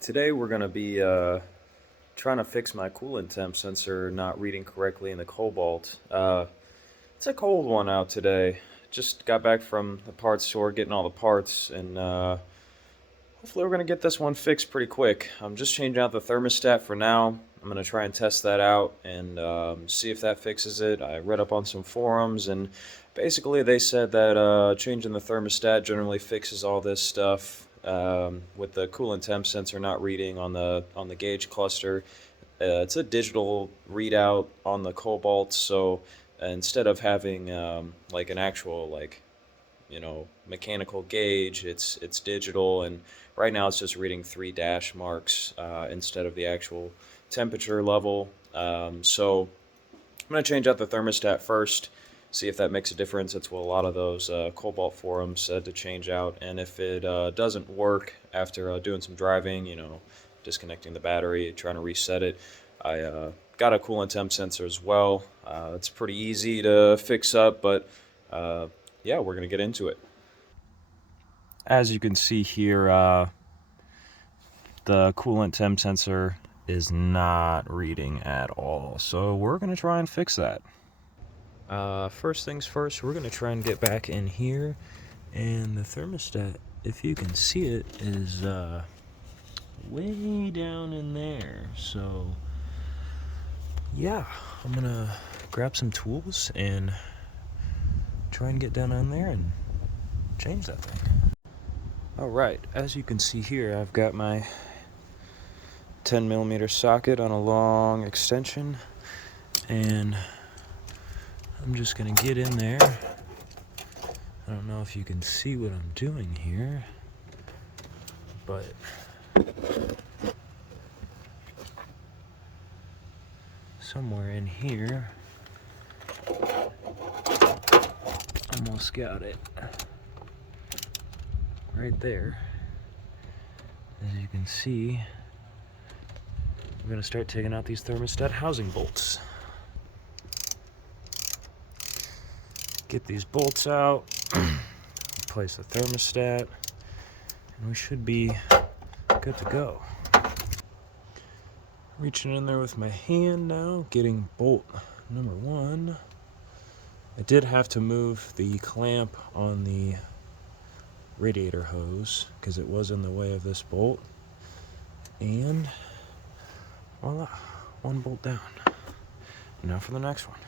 Today we're going to be trying to fix my coolant temp sensor not reading correctly in the Cobalt. It's a cold one out today. Just got back from the parts store getting all the parts, and hopefully we're going to get this one fixed pretty quick. I'm just changing out the thermostat for now. I'm going to try and test that out and see if that fixes it. I read up on some forums, and basically they said that changing the thermostat generally fixes all this stuff. With the coolant temp sensor not reading on the gauge cluster. It's a digital readout on the Cobalt, so instead of having like an actual mechanical gauge, it's digital, and right now it's just reading 3 dash marks instead of the actual temperature level. So I'm going to change out the thermostat first, see if that makes a difference. That's what a lot of those Cobalt forums said to change out. And if it doesn't work after doing some driving, disconnecting the battery, trying to reset it, I got a coolant temp sensor as well. It's pretty easy to fix up, but yeah, we're going to get into it. As you can see here, the coolant temp sensor is not reading at all, so we're going to try and fix that. First things first, we're going to try and get back in here, and the thermostat, if you can see it, is way down in there. So yeah, I'm going to grab some tools and try and get down on there and change that thing. Alright, as you can see here, I've got my 10mm socket on a long extension, and I'm just going to get in there. I don't know if you can see what I'm doing here, but somewhere in here, almost got it. Right there. As you can see, I'm going to start taking out these thermostat housing bolts. Get these bolts out, replace the thermostat, and we should be good to go. Reaching in there with my hand now, getting bolt number 1. I did have to move the clamp on the radiator hose because it was in the way of this bolt, and voila, 1 bolt down. Now for the next one.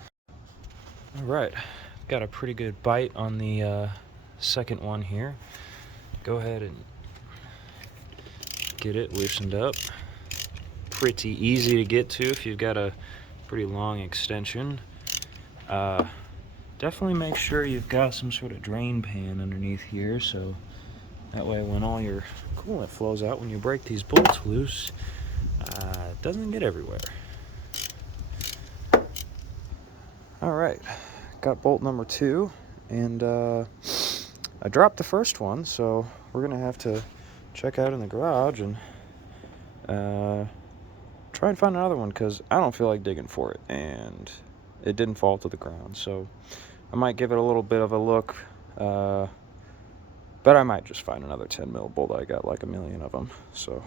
Alright, got a pretty good bite on the second one here. Go ahead and get it loosened up. Pretty easy to get to if you've got a pretty long extension. Definitely make sure you've got some sort of drain pan underneath here, so that way when all your coolant flows out, when you break these bolts loose, it doesn't get everywhere. Alright, got bolt number 2, and I dropped the first one, so we're going to have to check out in the garage and try and find another one, because I don't feel like digging for it, and it didn't fall to the ground, so I might give it a little bit of a look, but I might just find another 10mm bolt. I got like a million of them. So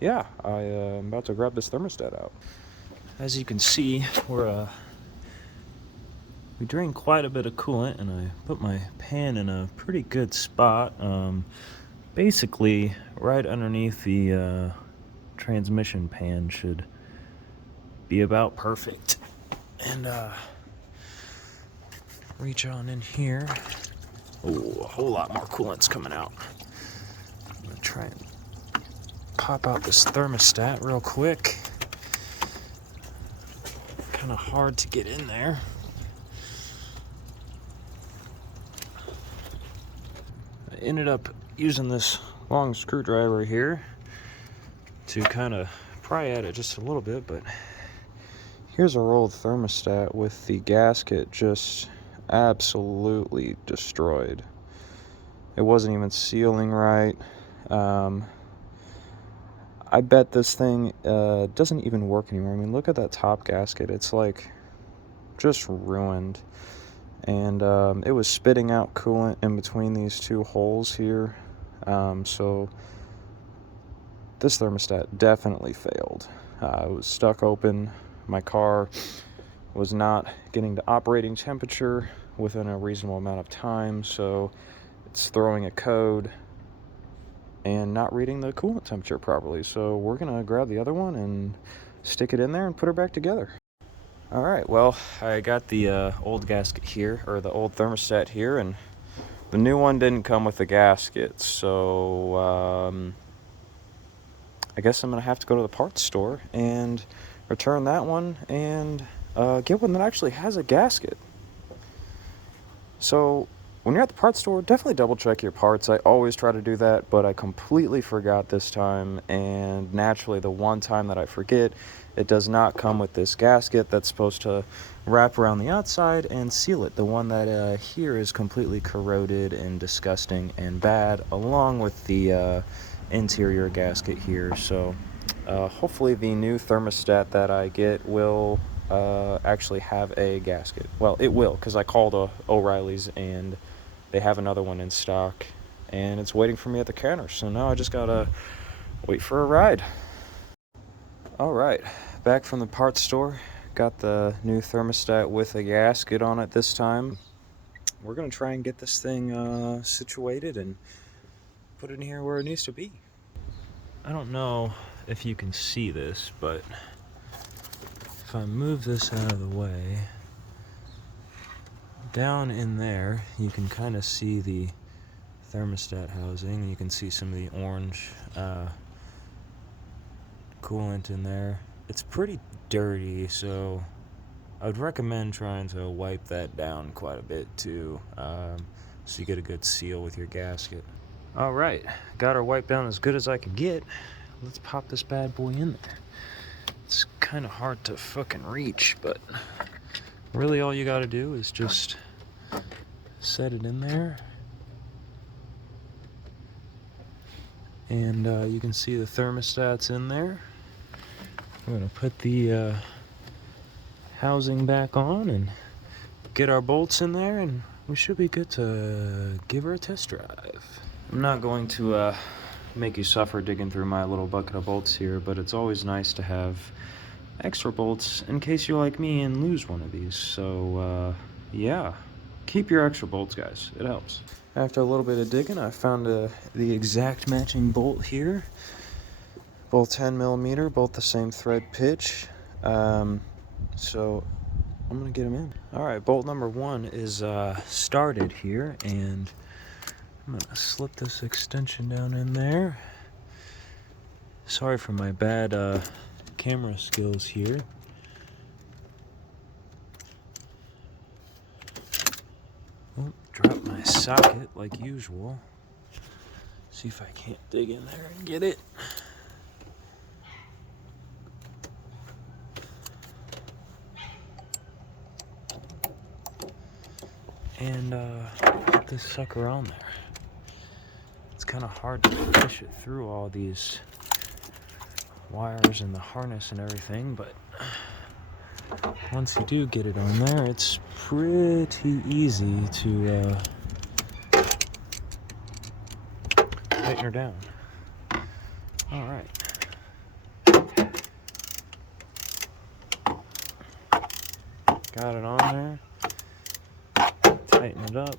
yeah, I'm about to grab this thermostat out. As you can see, we drained quite a bit of coolant, and I put my pan in a pretty good spot, basically right underneath the transmission pan. Should be about perfect. And reach on in here. Oh, a whole lot more coolant's coming out. I'm gonna try and pop out this thermostat real quick. Kind of hard to get in there. I ended up using this long screwdriver here to kind of pry at it just a little bit, but here's our old thermostat with the gasket just absolutely destroyed. It wasn't even sealing right. I bet this thing doesn't even work anymore. I mean, look at that top gasket. It's like just ruined. And it was spitting out coolant in between these 2 holes here. So this thermostat definitely failed. It was stuck open. My car was not getting to operating temperature within a reasonable amount of time, so it's throwing a code and not reading the coolant temperature properly. So we're gonna grab the other one and stick it in there and put her back together. All right, well, I got the old gasket here, or the old thermostat here, and the new one didn't come with the gasket, so I guess I'm gonna have to go to the parts store and return that one and get one that actually has a gasket. So when you're at the parts store, definitely double check your parts. I always try to do that, but I completely forgot this time, and naturally the one time that I forget, it does not come with this gasket that's supposed to wrap around the outside and seal it. The one that here is completely corroded and disgusting and bad, along with the interior gasket here. So hopefully the new thermostat that I get will actually have a gasket. Well, it will, because I called O'Reilly's and they have another one in stock, and it's waiting for me at the counter. So now I just gotta wait for a ride. All right, back from the parts store. Got the new thermostat with a gasket on it this time. We're gonna try and get this thing situated and put it in here where it needs to be. I don't know if you can see this, but if I move this out of the way, down in there you can kind of see the thermostat housing. You can see some of the orange coolant in there. It's pretty dirty, so I would recommend trying to wipe that down quite a bit too, so you get a good seal with your gasket. All right, got her wiped down as good as I could get. Let's pop this bad boy in there. It's kind of hard to fucking reach, but really all you gotta do is just set it in there, and you can see the thermostat's in there. We're gonna put the housing back on and get our bolts in there, and we should be good to give her a test drive. I'm not going to make you suffer digging through my little bucket of bolts here, but it's always nice to have extra bolts in case you're like me and lose one of these. So yeah, keep your extra bolts, guys. It helps. After a little bit of digging, I found the exact matching bolt here. Both 10mm, both the same thread pitch. So I'm gonna get them in. All right, bolt number 1 is started here, and I'm gonna slip this extension down in there. Sorry for my bad camera skills here. Oh, drop my socket like usual. See if I can't dig in there and get it. And put this sucker on there. It's kind of hard to push it through all these wires and the harness and everything, but once you do get it on there, it's pretty easy to tighten her down. All right. Got it on there. Tighten it up.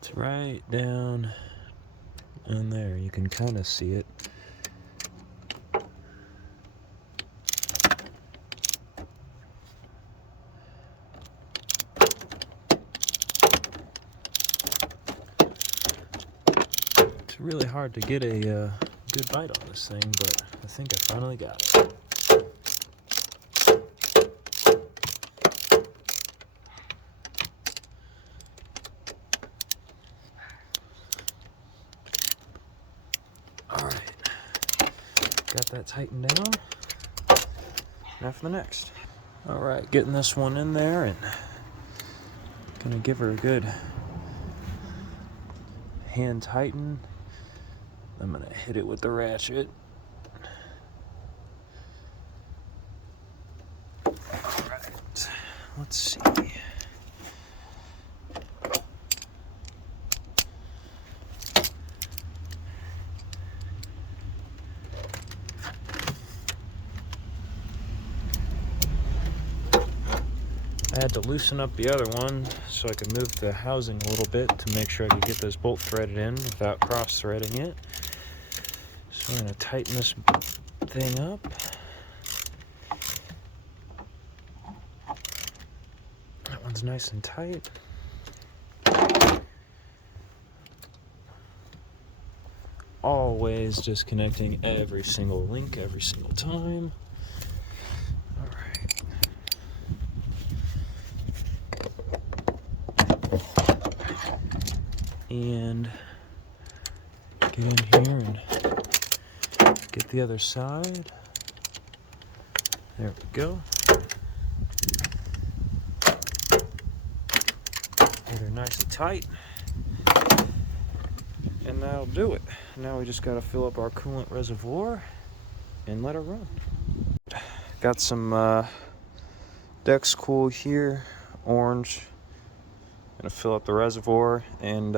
It's right down in there. You can kind of see it. It's really hard to get a good bite on this thing, but I think I finally got it. Alright, got that tightened down. Now for the next. Alright, getting this one in there and gonna give her a good hand tighten. I'm gonna hit it with the ratchet. Alright, let's see. I had to loosen up the other one so I could move the housing a little bit to make sure I could get this bolt threaded in without cross-threading it. So I'm going to tighten this thing up. That one's nice and tight. Always disconnecting every single link every single time. And get in here and get the other side. There we go. Get her nice and tight. And that'll do it. Now we just gotta fill up our coolant reservoir and let her run. Got some Dex Cool here, orange. Gonna fill up the reservoir and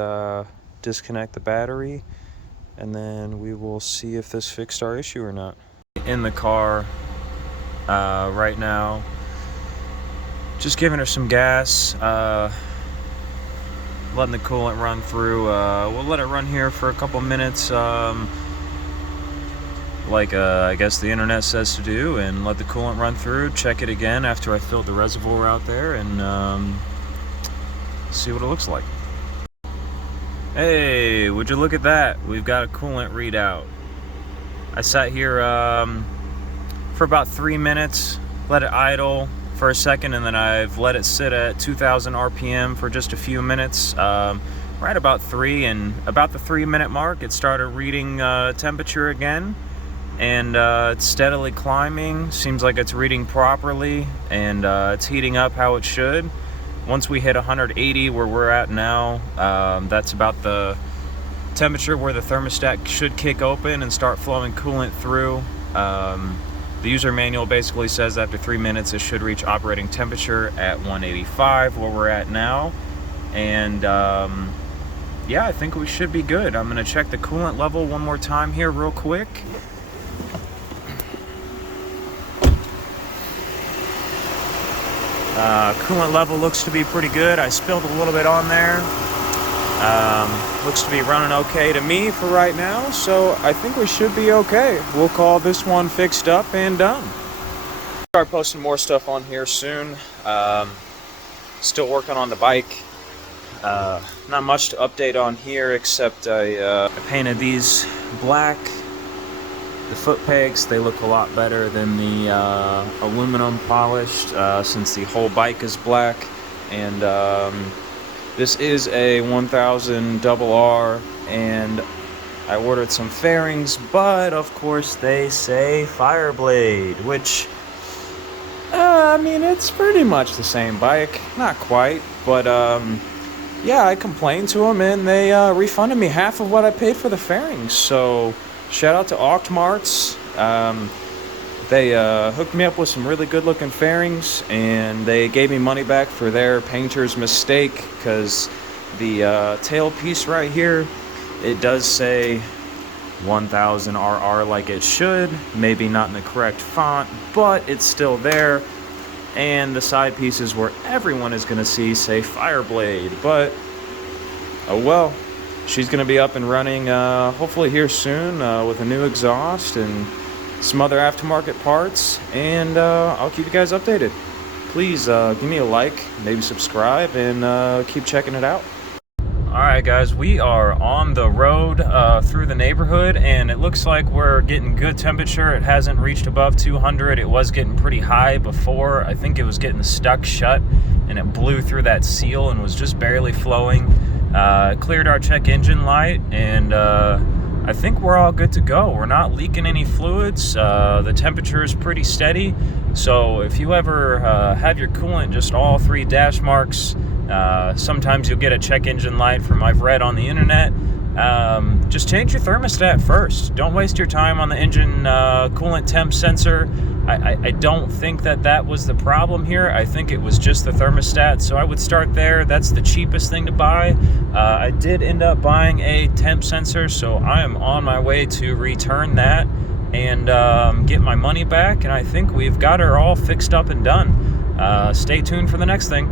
disconnect the battery, and then we will see if this fixed our issue or not. In the car right now, just giving her some gas, letting the coolant run through. We'll let it run here for a couple minutes, like I guess the internet says to do, and let the coolant run through. Check it again after I filled the reservoir out there, and see what it looks like. Hey, would you look at that? We've got a coolant readout. I sat here for about 3 minutes, let it idle for a second, and then I've let it sit at 2,000 RPM for just a few minutes. Right about 3, and about the 3-minute mark, it started reading temperature again, and it's steadily climbing. Seems like it's reading properly, and it's heating up how it should. Once we hit 180 where we're at now, that's about the temperature where the thermostat should kick open and start flowing coolant through. The user manual basically says after 3 minutes it should reach operating temperature at 185 where we're at now. And yeah, I think we should be good. I'm gonna check the coolant level one more time here real quick. Coolant level looks to be pretty good. I spilled a little bit on there. Looks to be running okay to me for right now, so I think we should be okay. We'll call this one fixed up and done. Start posting more stuff on here soon. Still working on the bike. Not much to update on here except I painted these black. The foot pegs, they look a lot better than the aluminum polished since the whole bike is black. And this is a 1000 RR, and I ordered some fairings, but of course they say Fireblade, which I mean, it's pretty much the same bike, not quite, but yeah, I complained to them and they refunded me half of what I paid for the fairings. So shout out to Octmarts. They hooked me up with some really good looking fairings, and they gave me money back for their painter's mistake, because the tail piece right here, it does say 1000 RR like it should, maybe not in the correct font, but it's still there. And the side pieces where everyone is going to see say Fireblade, but oh well. She's going to be up and running hopefully here soon with a new exhaust and some other aftermarket parts, and I'll keep you guys updated. Please give me a like, maybe subscribe, and keep checking it out. Alright guys, we are on the road through the neighborhood, and it looks like we're getting good temperature. It hasn't reached above 200. It was getting pretty high before. I think it was getting stuck shut, and it blew through that seal and was just barely flowing. Cleared our check engine light, and I think we're all good to go. We're not leaking any fluids. The temperature is pretty steady. So if you ever have your coolant just all 3 dash marks, sometimes you'll get a check engine light from I've read on the internet. Just change your thermostat first. Don't waste your time on the engine coolant temp sensor. I don't think that was the problem here. I think it was just the thermostat, so I would start there. That's the cheapest thing to buy. I did end up buying a temp sensor, so I am on my way to return that and get my money back, and I think we've got her all fixed up and done. Stay tuned for the next thing.